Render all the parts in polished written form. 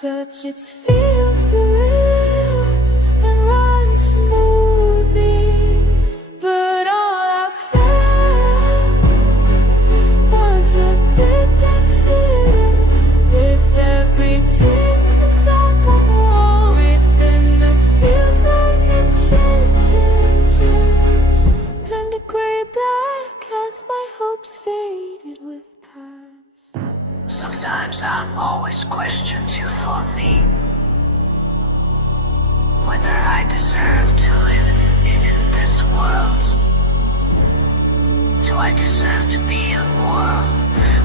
touch it feels real and runs smoothly, but all I felt was a gripping fear. With every tick the clock on the wall within, it feels like it changes, turned to gray black as my hopes faded with time. Sometimes I'm always questioned you for me, whether I deserve to live in this world. Do I deserve to be in a world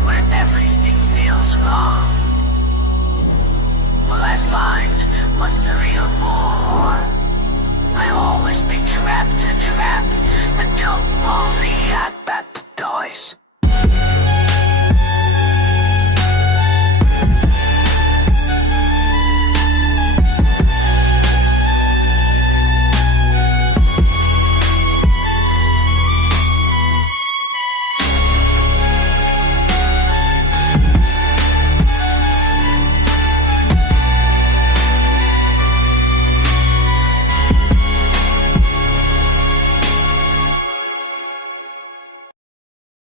where everything feels wrong? Will I find what's the real more? I always been trapped and don't only at the toys.